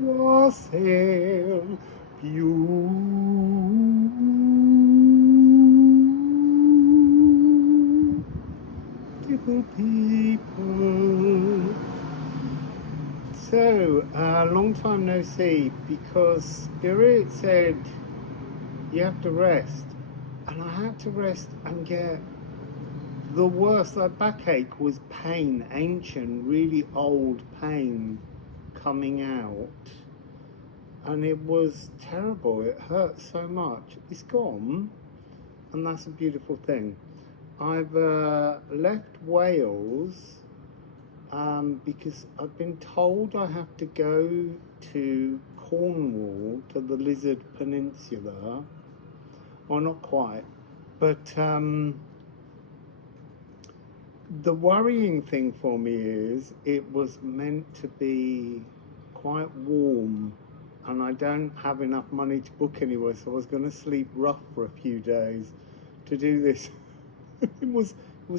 Wassail, beautiful people. So, long time no see, because Spirit said you have to rest, and I had to rest and get the worst. That backache was pain, ancient, really old pain coming out, and it was terrible. It hurt so much. It's gone, and that's a beautiful thing. I've left Wales because I've been told I have to go to Cornwall, to the Lizard Peninsula. Well, not quite, but the worrying thing for me is it was meant to be quite warm, and I don't have enough money to book anywhere, so I was going to sleep rough for a few days to do this. It was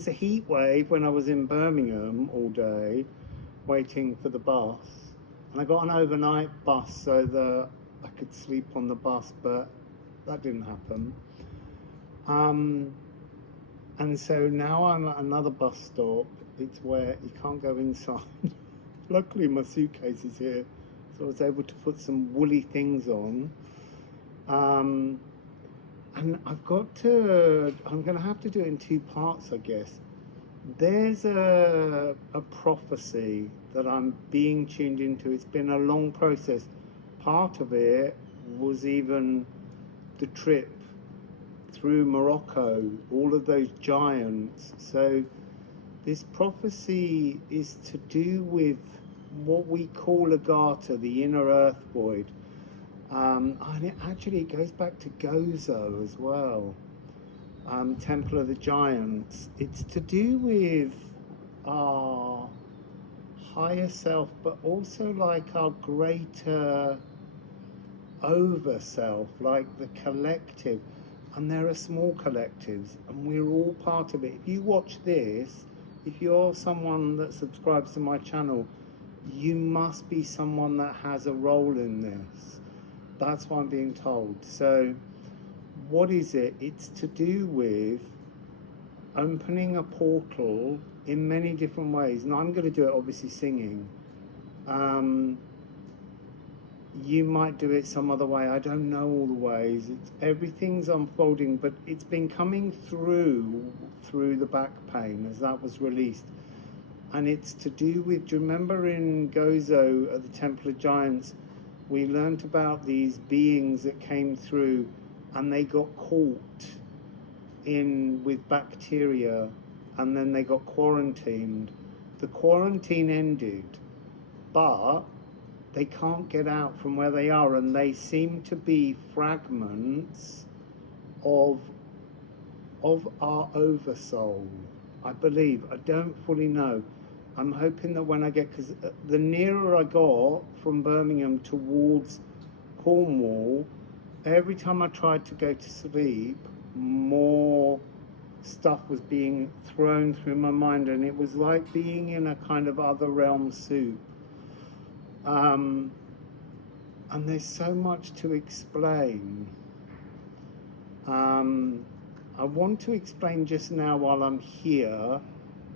a heat wave when I was in Birmingham all day waiting for the bus, and I got an overnight bus so that I could sleep on the bus, but that didn't happen. And so now I'm at another bus stop. It's where you can't go inside. Luckily my suitcase is here, so I was able to put some woolly things on. And I'm going to have to do it in two parts, I guess. There's a prophecy that I'm being tuned into. It's been a long process. Part of it was even the trip through Morocco, all of those giants. So this prophecy is to do with what we call Agartha, the inner earth void. And it goes back to Gozo as well, Temple of the Giants. It's to do with our higher self, but also like our greater over self, like the collective. And there are small collectives, and we're all part of it. If you watch this, if you're someone that subscribes to my channel, you must be someone that has a role in this. That's what I'm being told. So what is it? It's to do with opening a portal in many different ways. And I'm going to do it obviously singing. You might do it some other way. I don't know all the ways. Everything's unfolding, but it's been coming through the back pain as that was released. And it's to do with, do you remember in Gozo at the Temple of Giants, we learnt about these beings that came through and they got caught in with bacteria, and then they got quarantined. The quarantine ended, but they can't get out from where they are, and they seem to be fragments of our oversoul, I believe. I don't fully know. I'm hoping that when I get, because the nearer I got from Birmingham towards Cornwall, every time I tried to go to sleep, more stuff was being thrown through my mind, and it was like being in a kind of other realm soup. And there's so much to explain. I want to explain just now while I'm here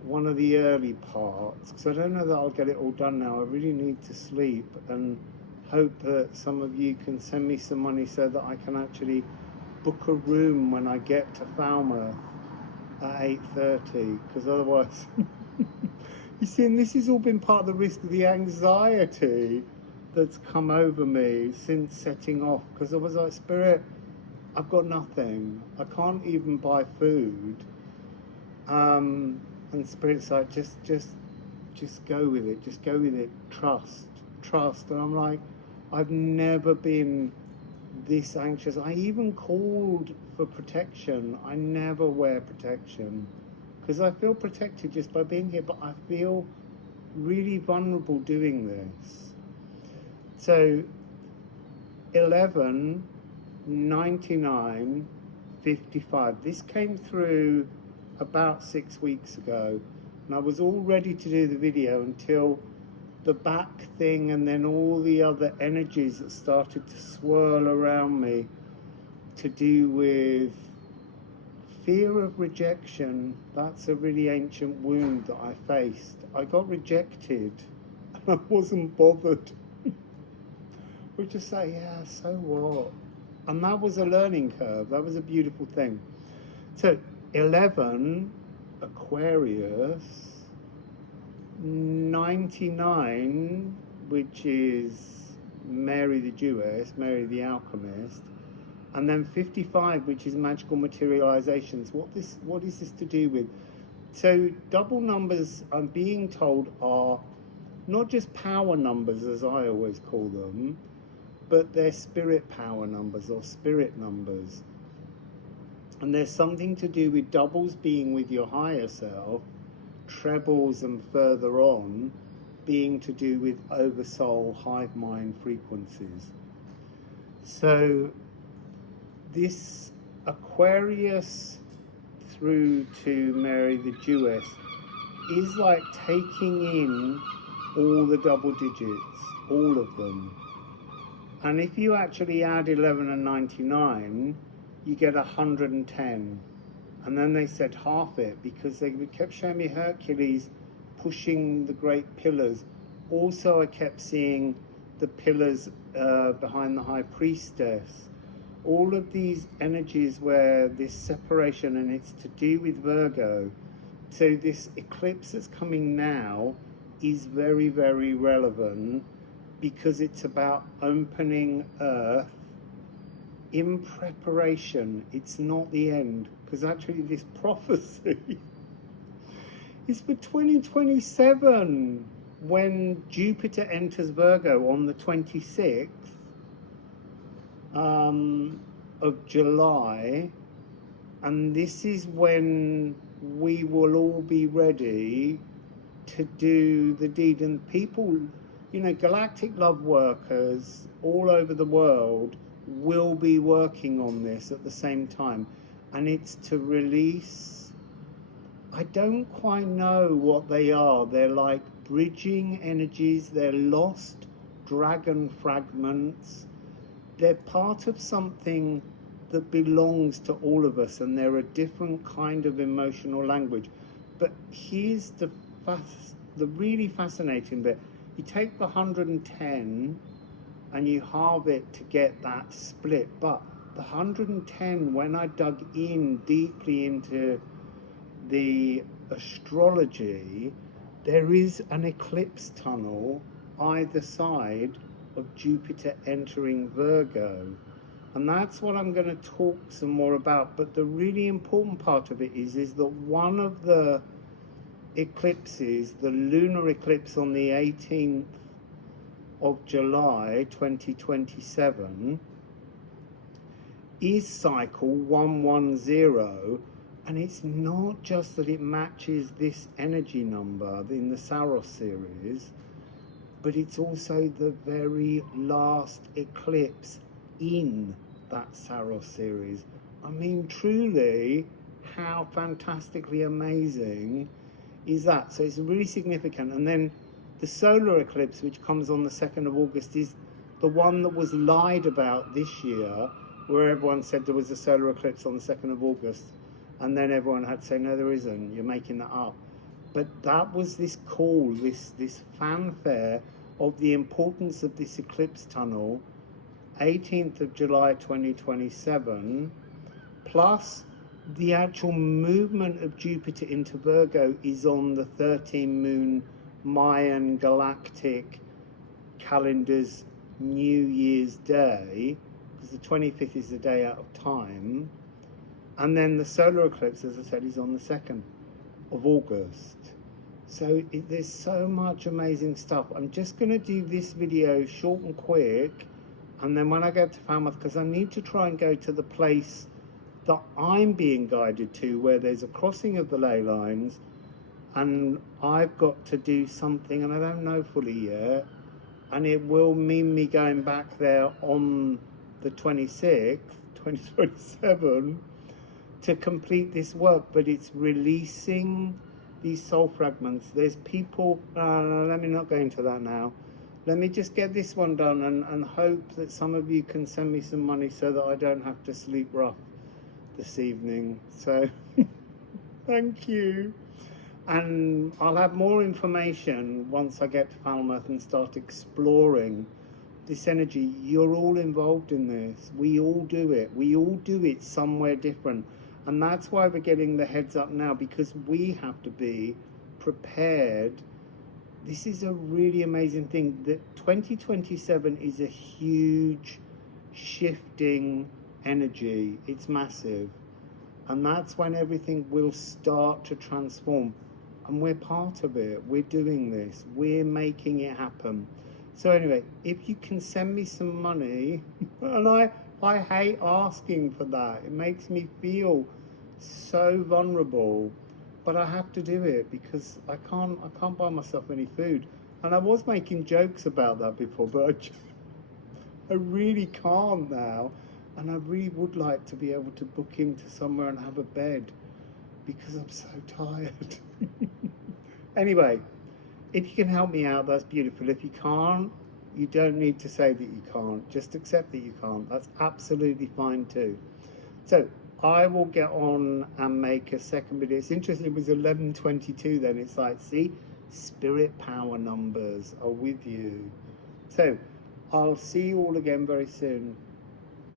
one of the early parts, because I don't know that I'll get it all done now. I really need to sleep and hope that some of you can send me some money so that I can actually book a room when I get to Falmouth at 8:30, because otherwise you see, and this has all been part of the risk of the anxiety that's come over me since setting off, because I was like, Spirit, I've got nothing, I can't even buy food, and Spirit's like, just go with it, just go with it, trust. And I'm like, I've never been this anxious. I even called for protection. I never wear protection because I feel protected just by being here, but I feel really vulnerable doing this. So 11/99/55, this came through about 6 weeks ago, and I was all ready to do the video until the back thing, and then all the other energies that started to swirl around me to do with fear of rejection. That's a really ancient wound that I faced. I got rejected and I wasn't bothered. We just say, yeah, so what? And that was a learning curve. That was a beautiful thing. So 11, Aquarius, 99, which is Mary the Jewess, Mary the Alchemist, and then 55, which is magical materializations. What is this to do with? So double numbers, I'm being told, are not just power numbers, as I always call them, but they're spirit power numbers or spirit numbers. And there's something to do with doubles being with your higher self, trebles and further on being to do with oversoul, hive mind frequencies. So this Aquarius through to Mary the Jewess is like taking in all the double digits, all of them. And if you actually add 11 and 99, you get 110. And then they said half it, because they kept showing me Hercules pushing the great pillars. Also, I kept seeing the pillars behind the High Priestess. All of these energies where this separation, and it's to do with Virgo. So this eclipse that's coming now is very, very relevant, because it's about opening Earth in preparation. It's not the end, because actually this prophecy is for 2027, when Jupiter enters Virgo on the 26th of July, and this is when we will all be ready to do the deed. And people, you know, galactic love workers all over the world will be working on this at the same time, and it's to release, I don't quite know what they are. They're like bridging energies. They're lost dragon fragments. They're part of something that belongs to all of us, and they're a different kind of emotional language. But here's the really fascinating bit. You take the 110 and you halve it to get that split. But the 110, when I dug in deeply into the astrology, there is an eclipse tunnel either side of Jupiter entering Virgo. And that's what I'm going to talk some more about. But the really important part of it is that one of the eclipses, the lunar eclipse on the 18th of July 2027, is cycle 110, and it's not just that it matches this energy number in the Saros series, but it's also the very last eclipse in that Saros series. I mean, truly, how fantastically amazing is that? So it's really significant. And then the solar eclipse, which comes on the 2nd of August, is the one that was lied about this year, where everyone said there was a solar eclipse on the 2nd of August, and then everyone had to say, no, there isn't, you're making that up. But that was this call, this fanfare of the importance of this eclipse tunnel, 18th of July 2027, plus the actual movement of Jupiter into Virgo is on the 13 moon Mayan galactic calendar's New Year's Day, because the 25th is the day out of time. And then the solar eclipse, as I said, is on the 2nd of August. So there's so much amazing stuff. I'm just going to do this video short and quick, and then when I get to Falmouth, because I need to try and go to the place that I'm being guided to, where there's a crossing of the ley lines, and I've got to do something, and I don't know fully yet, and it will mean me going back there on the 26th, 2027, to complete this work. But it's releasing these soul fragments. There's people, let me not go into that now. Let me just get this one done and hope that some of you can send me some money so that I don't have to sleep rough this evening. So thank you. And I'll have more information once I get to Falmouth and start exploring this energy. You're all involved in this. We all do it. We all do it somewhere different. And that's why we're getting the heads up now, because we have to be prepared. This is a really amazing thing. That 2027 is a huge shifting energy. It's massive. And that's when everything will start to transform. And we're part of it. We're doing this. We're making it happen. So anyway, if you can send me some money, and I hate asking for that. It makes me feel so vulnerable, but I have to do it because I can't buy myself any food. And I was making jokes about that before, but I really can't now. And I really would like to be able to book into somewhere and have a bed because I'm so tired. Anyway, if you can help me out, that's beautiful. If you can't, you don't need to say that you can't. Just accept that you can't. That's absolutely fine too. So I will get on and make a second video. It's interesting, it was 11:22 then. It's like, see, spirit power numbers are with you. So I'll see you all again very soon.